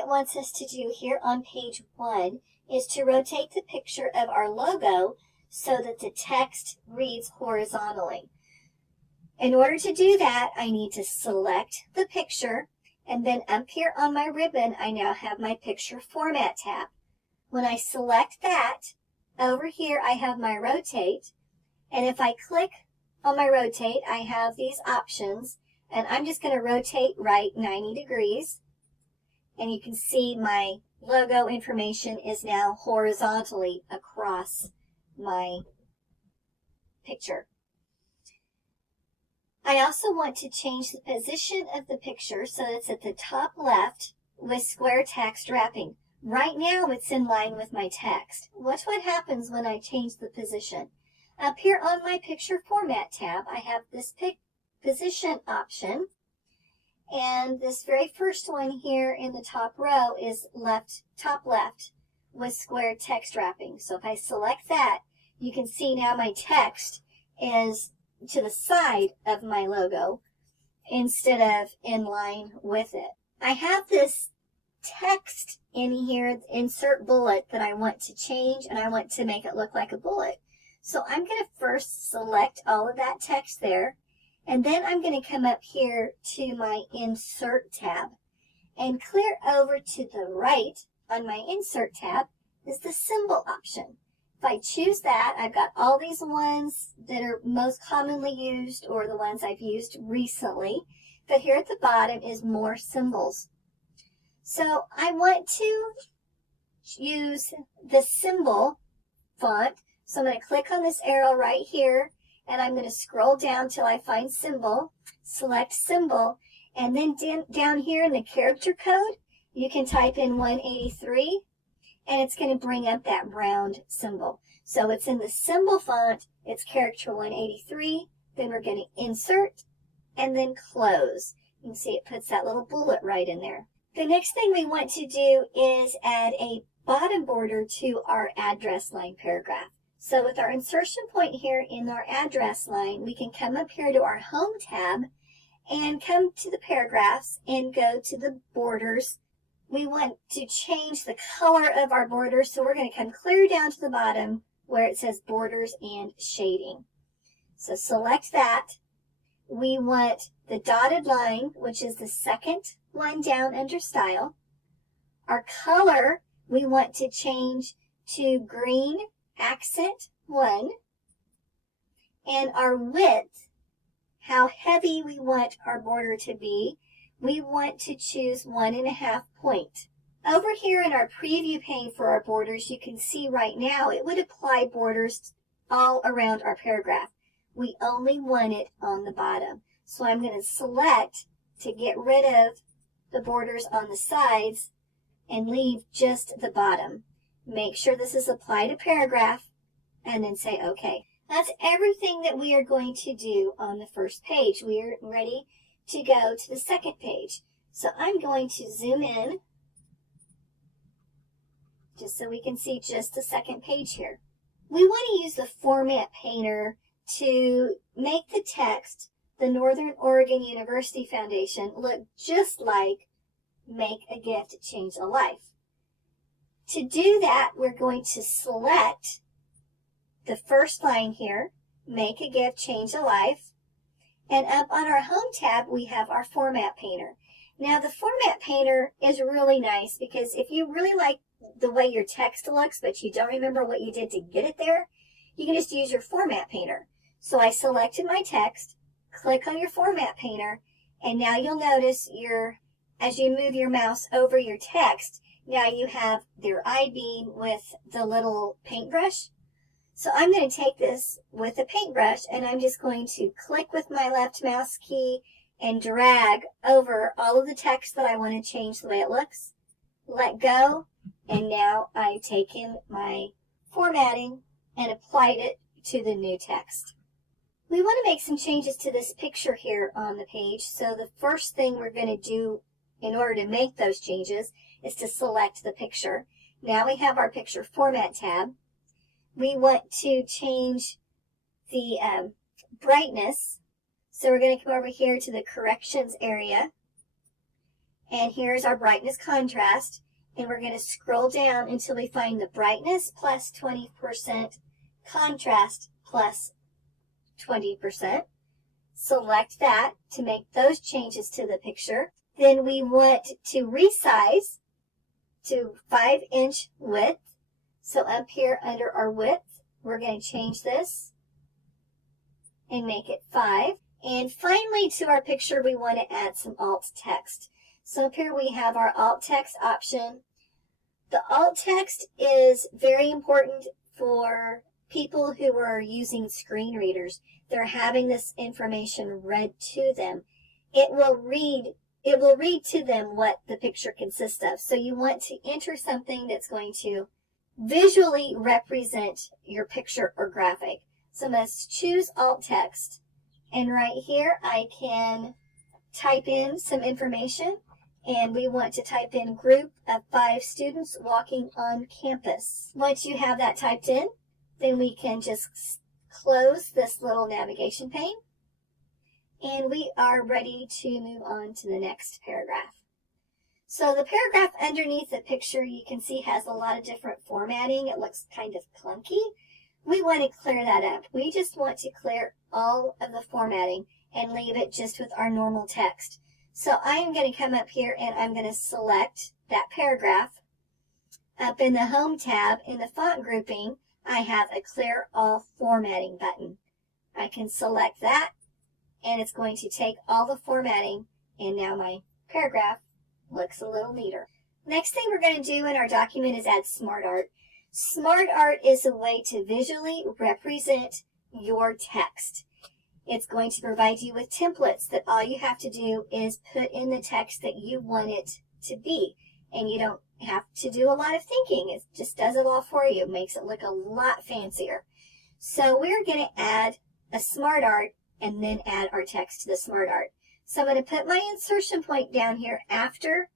it wants us to do here on page 1 is to rotate the picture of our logo so that the text reads horizontally. In order to do that, I need to select the picture, and then up here on my ribbon, I now have my Picture Format tab. When I select that, over here I have my Rotate, and if I click on my Rotate, I have these options, and I'm just going to rotate right 90 degrees, and you can see my logo information is now horizontally across my picture. I also want to change the position of the picture so it's at the top left with square text wrapping. Right now it's in line with my text. Watch what happens when I change the position. Up here on my Picture Format tab, I have this position option, and this very first one here in the top row is top left with square text wrapping. So if I select that, you can see now my text is to the side of my logo instead of in line with it. I have this text in here, insert bullet, that I want to change, and I want to make it look like a bullet. So I'm going to first select all of that text there, and then I'm going to come up here to my Insert tab, and clear over to the right on my Insert tab is the symbol option. If I choose that, I've got all these ones that are most commonly used or the ones I've used recently, but here at the bottom is More Symbols. So I want to use the symbol font, so I'm going to click on this arrow right here, and I'm going to scroll down till I find Symbol, select Symbol, and then down here in the character code, you can type in 183, and it's going to bring up that round symbol. So it's in the symbol font, it's character 183, then we're going to insert, and then close. You can see it puts that little bullet right in there. The next thing we want to do is add a bottom border to our address line paragraph. So with our insertion point here in our address line, we can come up here to our Home tab and come to the paragraphs and go to the borders. We want to change the color of our borders, so we're going to come clear down to the bottom where it says Borders and Shading. So select that. We want the dotted line, which is the second one down under Style. Our color, we want to change to Green Accent 1. And our width, how heavy we want our border to be, we want to choose 1.5 point. Over here in our preview pane for our borders, you can see right now it would apply borders all around our paragraph. We only want it on the bottom. So I'm going to select to get rid of the borders on the sides and leave just the bottom. Make sure this is applied to paragraph and then say OK. That's everything that we are going to do on the first page. We are ready to go to the second page. So I'm going to zoom in just so we can see just the second page here. We want to use the Format Painter to make the text, the Northern Oregon University Foundation, look just like Make a Gift, Change a Life. To do that, we're going to select the first line here, Make a Gift, Change a Life. And up on our Home tab, we have our Format Painter. Now, the Format Painter is really nice because if you really like the way your text looks, but you don't remember what you did to get it there, you can just use your Format Painter. So I selected my text, click on your Format Painter, and now you'll notice as you move your mouse over your text, now you have your I-beam with the little paintbrush. So I'm going to take this with a paintbrush, and I'm just going to click with my left mouse key and drag over all of the text that I want to change the way it looks. Let go, and now I've taken my formatting and applied it to the new text. We want to make some changes to this picture here on the page, so the first thing we're going to do in order to make those changes is to select the picture. Now we have our Picture Format tab. We want to change the brightness, so we're going to come over here to the Corrections area, And here's our brightness contrast. And we're going to scroll down until we find the brightness plus 20%, contrast plus 20%. Select that to make those changes to the picture. Then we want to resize to 5-inch width. So up here under our width, we're going to change this and make it 5. And finally, to our picture, we want to add some alt text. So up here we have our alt text option. The alt text is very important for people who are using screen readers. They're having this information read to them. It will read to them what the picture consists of. So you want to enter something that's going to visually represent your picture or graphic. So I'm going to choose alt text. And right here I can type in some information. And we want to type in group of 5 students walking on campus. Once you have that typed in, then we can just close this little navigation pane. And we are ready to move on to the next paragraph. So the paragraph underneath the picture you can see has a lot of different formatting. It looks kind of clunky. We want to clear that up. We just want to clear all of the formatting and leave it just with our normal text. So I am going to come up here and I'm going to select that paragraph. Up in the Home tab, in the font grouping, I have a Clear All Formatting button. I can select that and it's going to take all the formatting, and now my paragraph looks a little neater. Next thing we're going to do in our document is add Smart Art. Smart Art is a way to visually represent your text. It's going to provide you with templates that all you have to do is put in the text that you want it to be. And you don't have to do a lot of thinking. It just does it all for you. It makes it look a lot fancier. So we're going to add a Smart Art and then add our text to the Smart Art. So I'm going to put my insertion point down here after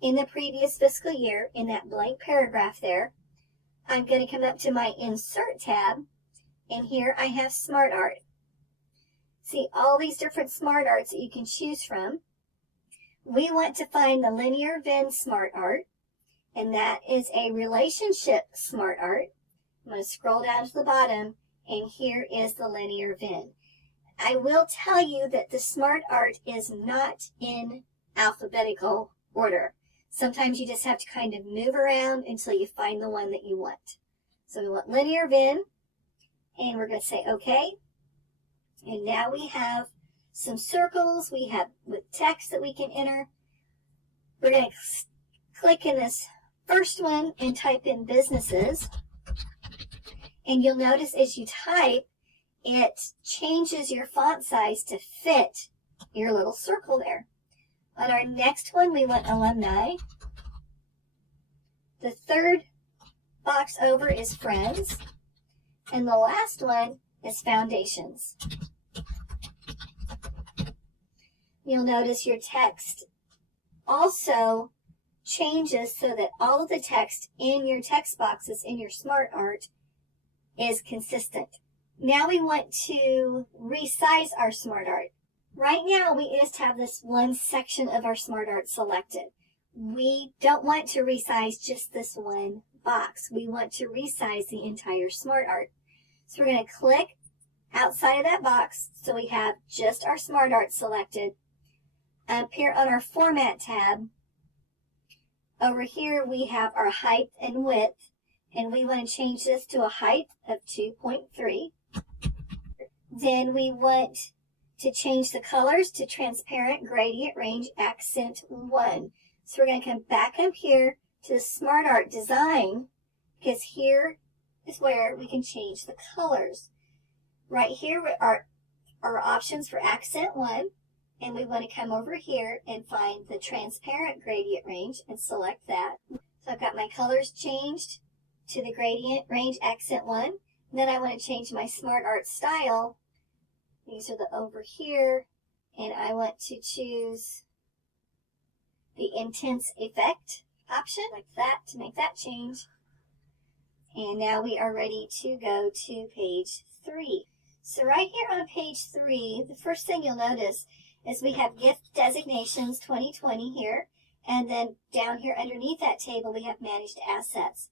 in the previous fiscal year in that blank paragraph there. I'm going to come up to my Insert tab, and here I have Smart Art. See all these different Smart Arts that you can choose from. We want to find the Linear Venn Smart Art, and that is a relationship Smart Art. I'm going to scroll down to the bottom, and here is the Linear Venn. I will tell you that the Smart Art is not in alphabetical order. Sometimes you just have to kind of move around until you find the one that you want. So we want Linear Venn, and we're going to say OK. And now we have some circles. We have with text that we can enter. We're going to click in this first one and type in businesses. And you'll notice as you type, it changes your font size to fit your little circle there. On our next one, we want alumni. The third box over is friends. And the last one is foundations. You'll notice your text also changes so that all of the text in your text boxes in your Smart Art is consistent. Now we want to resize our Smart Art. Right now we just have this one section of our Smart Art selected. We don't want to resize just this one box. We want to resize the entire Smart Art. So we're going to click outside of that box so we have just our Smart Art selected. Up here on our Format tab, over here we have our height and width, and we want to change this to a height of 2.3. Then we want to change the colors to transparent, gradient, range, accent 1. So we're going to come back up here to the Smart Art design, because here is where we can change the colors. Right here are our options for accent 1, and we want to come over here and find the transparent gradient range and select that. So I've got my colors changed to the gradient range accent 1. Then I want to change my Smart Art style. These are the over here, and I want to choose the intense effect option like that to make that change. And now we are ready to go to page 3. So right here on page 3, the first thing you'll notice is we have gift designations 2020 here. And then down here underneath that table, we have managed assets.